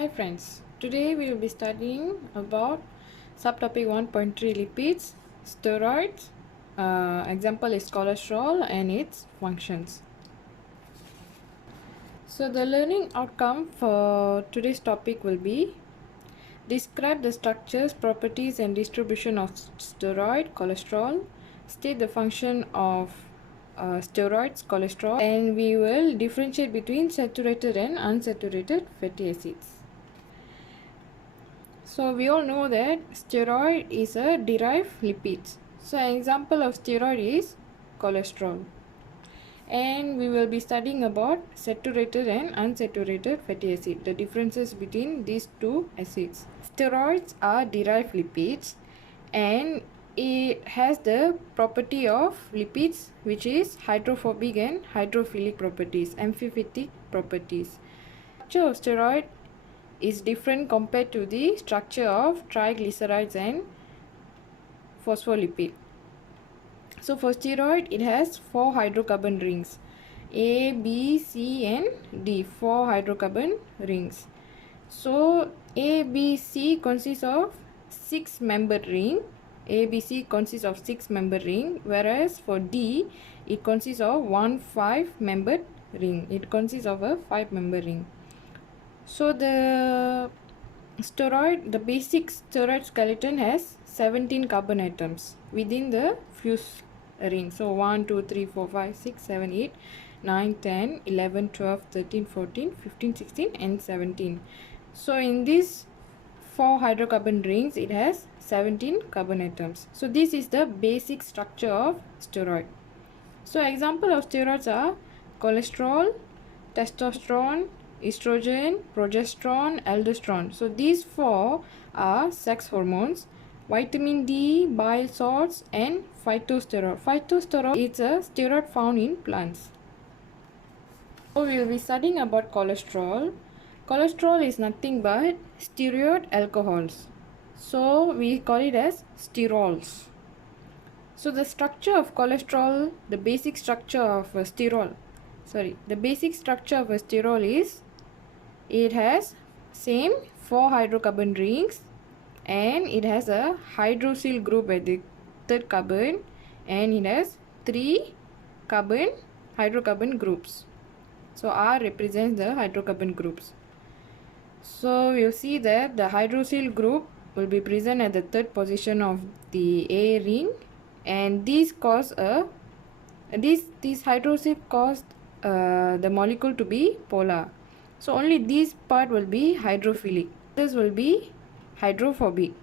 Hi friends, today we will be studying about subtopic 1.3 lipids, steroids, example is cholesterol and its functions. So the learning outcome for today's topic will be describe the structures, properties and distribution of steroid, cholesterol, state the function of steroids, cholesterol, and we will differentiate between saturated and unsaturated fatty acids. So we all know that steroid is a derived lipid. So an example of steroid is cholesterol. And we will be studying about saturated and unsaturated fatty acid, the differences between these two acids. Steroids are derived lipids and it has the property of lipids which is hydrophobic and hydrophilic properties, amphipathic properties. Structure of steroid is different compared to the structure of triglycerides and phospholipid. So for steroid, it has 4 hydrocarbon rings, A, B, C and D, 4 hydrocarbon rings. So A, B, C consists of 6-membered ring. A, B, C consists of 6-membered ring, whereas for D, it consists of 5-membered ring. It consists of a 5-member ring. So the basic steroid skeleton has 17 carbon atoms within the fused ring. So 1, 2, 3, 4, 5, 6, 7, 8, 9, 10, 11, 12, 13, 14, 15, 16 and 17. So in these 4 hydrocarbon rings, it has 17 carbon atoms. So this is the basic structure of steroid. So example of steroids are cholesterol, testosterone, estrogen, progesterone, aldosterone. So these 4 are sex hormones. Vitamin D, bile salts and phytosterol. Phytosterol is a steroid found in plants. So we will be studying about cholesterol. Cholesterol is nothing but steroid alcohols. So we call it as sterols. So the structure of cholesterol, the basic structure of a sterol is it has same 4 hydrocarbon rings and it has a hydroxyl group at the third carbon and it has 3 hydrocarbon groups. So R represents the hydrocarbon groups. So we'll see that the hydroxyl group will be present at the third position of the A ring, and these cause this hydroxyl caused the molecule to be polar. So only this part will be hydrophilic, this will be hydrophobic.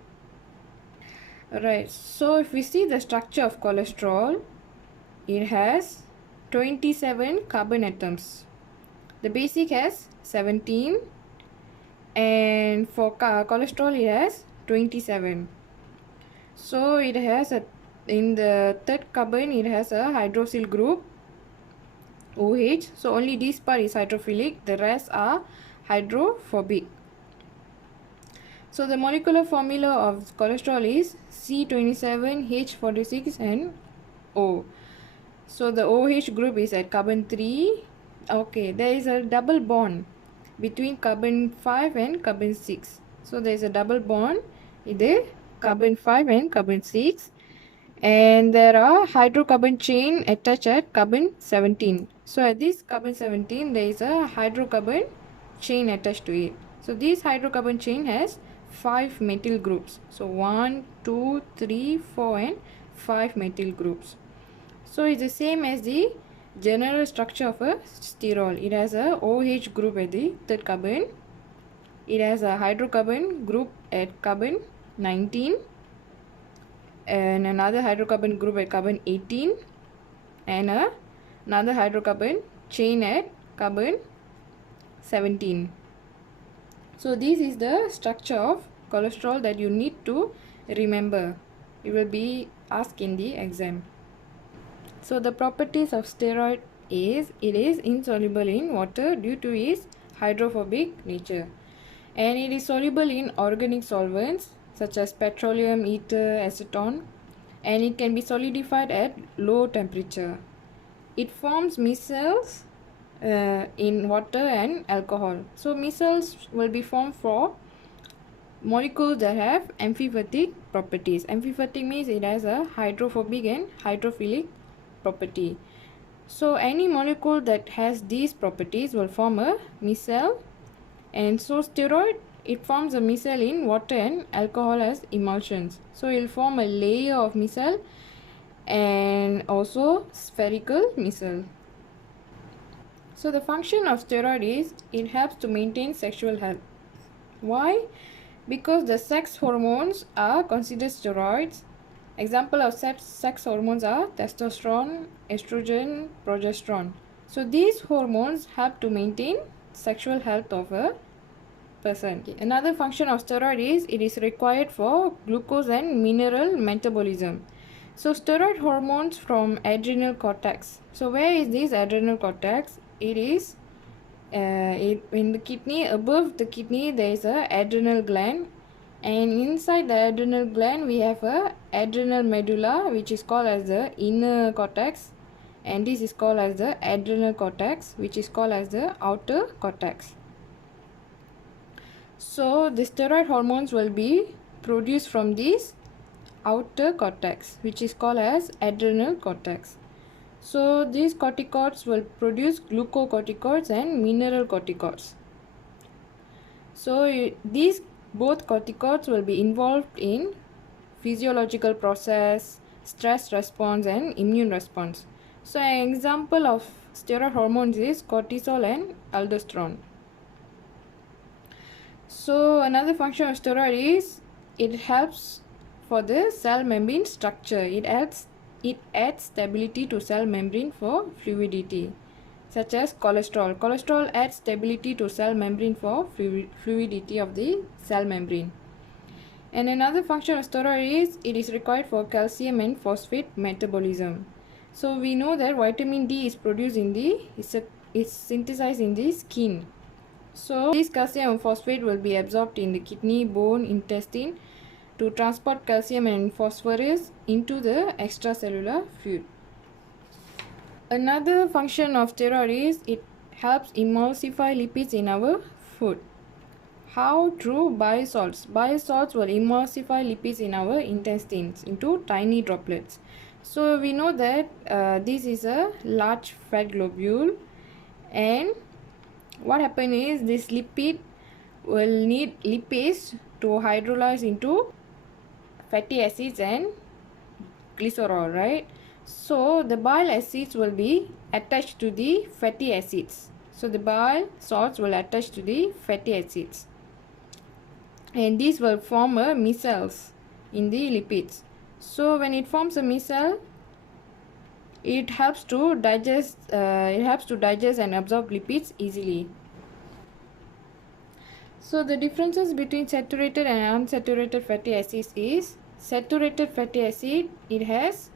Alright, so if we see the structure of cholesterol, it has 27 carbon atoms. The basic has 17 and for cholesterol it has 27. So it has in the third carbon it has a hydroxyl group OH. So only this part is hydrophilic, the rest are hydrophobic. So the molecular formula of cholesterol is C27H46 and O. So the OH group is at carbon 3. Okay, there is a double bond between carbon 5 and carbon 6. So there is a double bond in the carbon 5 and carbon 6. And there are hydrocarbon chain attached at carbon 17. So at this carbon 17, there is a hydrocarbon chain attached to it. So this hydrocarbon chain has 5 methyl groups. So 1, 2, 3, 4 and 5 methyl groups. So it's the same as the general structure of a sterol. It has a OH group at the third carbon. It has a hydrocarbon group at carbon 19 and another hydrocarbon group at carbon 18 and another hydrocarbon chain at carbon 17. So this is the structure of cholesterol that you need to remember. It will be asked in the exam. So the properties of steroid is it is insoluble in water due to its hydrophobic nature, and it is soluble in organic solvents such as petroleum, ether, acetone, and it can be solidified at low temperature. It forms micelles in water and alcohol. So micelles will be formed for molecules that have amphipathic properties. Amphipathic means it has a hydrophobic and hydrophilic property. So any molecule that has these properties will form a micelle. And so steroid, it forms a micelle in water and alcohol as emulsions. So it will form a layer of micelle and also spherical micelle. So the function of steroid is it helps to maintain sexual health. Why? Because the sex hormones are considered steroids. Example of sex hormones are testosterone, estrogen, progesterone. So these hormones help to maintain sexual health of a person. Another function of steroid is it is required for glucose and mineral metabolism. So steroid hormones from adrenal cortex. So where is this adrenal cortex? It is in the kidney. Above the kidney there is a adrenal gland, and inside the adrenal gland we have a adrenal medulla, which is called as the inner cortex, and this is called as the adrenal cortex, which is called as the outer cortex. So the steroid hormones will be produced from this outer cortex, which is called as adrenal cortex. So these corticoids will produce glucocorticoids and mineral corticoids. So these both corticoids will be involved in physiological process, stress response and immune response. So an example of steroid hormones is cortisol and aldosterone. So another function of steroid is it helps for the cell membrane structure. It adds stability to cell membrane for fluidity, such as cholesterol. Cholesterol adds stability to cell membrane for fluidity of the cell membrane. And another function of steroid is it is required for calcium and phosphate metabolism. So we know that vitamin D is produced in the is synthesized in the skin. So this calcium and phosphate will be absorbed in the kidney, bone, intestine to transport calcium and phosphorus into the extracellular fluid. Another function of steroid is it helps emulsify lipids in our food. How? Through biosalts. Biosalts will emulsify lipids in our intestines into tiny droplets. So we know that this is a large fat globule, and what happens is this lipid will need lipase to hydrolyze into fatty acids and glycerol, right? So the bile acids will be attached to the fatty acids. So the bile salts will attach to the fatty acids, and these will form a micelles in the lipids. So when it forms a micelle, it helps to digest and absorb lipids easily. So the differences between saturated and unsaturated fatty acids is saturated fatty acid, it has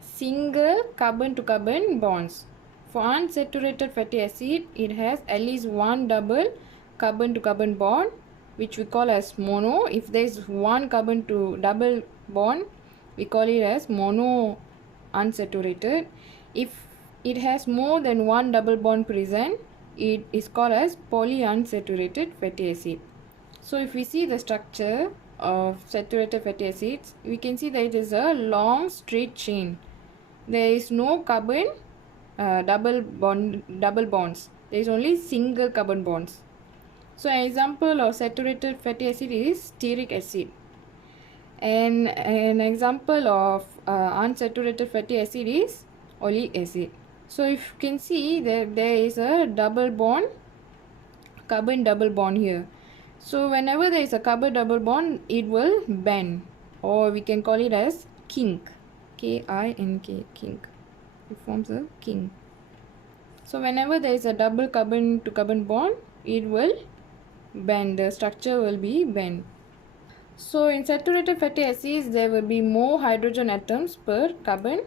single carbon to carbon bonds. For unsaturated fatty acid, it has at least one double carbon to carbon bond, which we call as mono. If there is one carbon to double bond, we call it as mono unsaturated. If it has more than one double bond present, it is called as polyunsaturated fatty acid. So if we see the structure of saturated fatty acids, we can see that it is a long straight chain. There is no carbon double bonds. There is only single carbon bonds. So an example of saturated fatty acid is stearic acid. And an example of unsaturated fatty acid is oleic acid. So if you can see that there is a double bond, carbon double bond here. So whenever there is a carbon double bond, it will bend, or we can call it as kink, K-I-N-K, kink. It forms a kink. So whenever there is a double carbon to carbon bond, it will bend, the structure will be bent. So in saturated fatty acids, there will be more hydrogen atoms per carbon,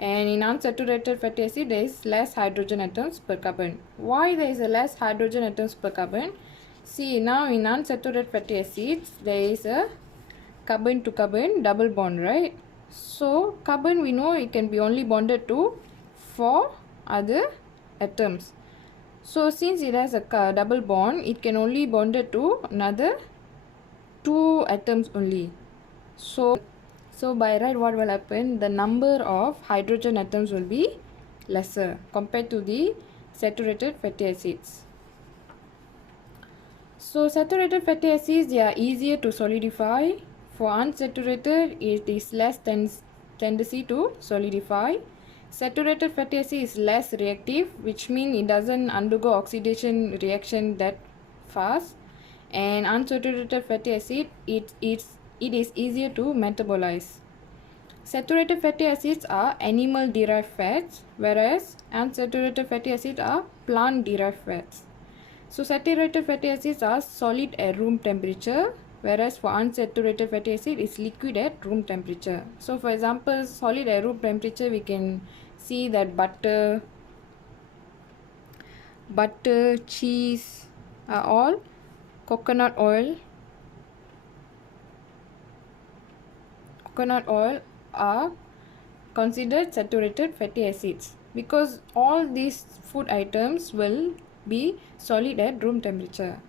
and in unsaturated fatty acid, there is less hydrogen atoms per carbon. Why there is a less hydrogen atoms per carbon? See, now in unsaturated fatty acids, there is a carbon to carbon double bond, right? So carbon, we know it can be only bonded to 4 other atoms. So since it has a double bond, it can only bonded to another 2 atoms only. So by right, what will happen? The number of hydrogen atoms will be lesser compared to the saturated fatty acids. So saturated fatty acids, they are easier to solidify. For unsaturated, it is less tendency to solidify. Saturated fatty acid is less reactive, which means it doesn't undergo oxidation reaction that fast. And unsaturated fatty acid, it is easier to metabolize. Saturated fatty acids are animal derived fats, whereas unsaturated fatty acids are plant derived fats. So saturated fatty acids are solid at room temperature, whereas for unsaturated fatty acid is liquid at room temperature. So for example, solid at room temperature, we can see that butter, cheese are all coconut oil are considered saturated fatty acids because all these food items will be solid at room temperature.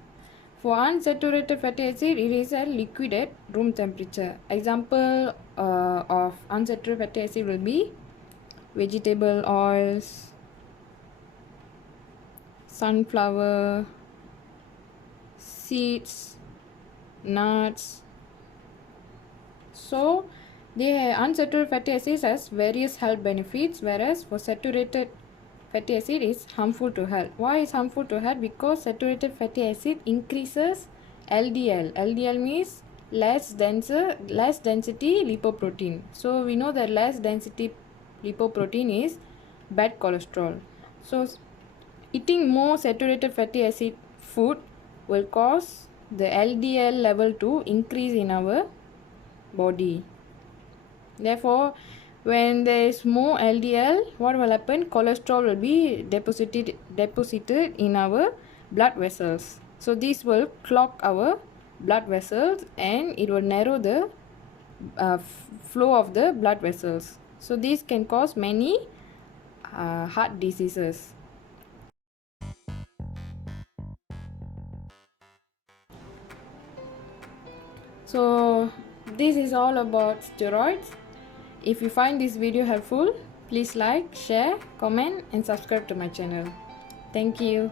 For unsaturated fatty acid, it is a liquid at room temperature. Example of unsaturated fatty acid will be vegetable oils, sunflower, seeds, nuts. So the unsaturated fatty acids has various health benefits, whereas for saturated fatty acid is harmful to health. Why is harmful to health? Because saturated fatty acid increases LDL. LDL means less density lipoprotein. So we know that less density lipoprotein is bad cholesterol. So eating more saturated fatty acid food will cause the LDL level to increase in our body. Therefore, when there is more LDL, what will happen? Cholesterol will be deposited in our blood vessels. So this will clog our blood vessels and it will narrow the flow of the blood vessels. So this can cause many heart diseases. So this is all about steroids. If you find this video helpful, please like, share, comment and subscribe to my channel. Thank you.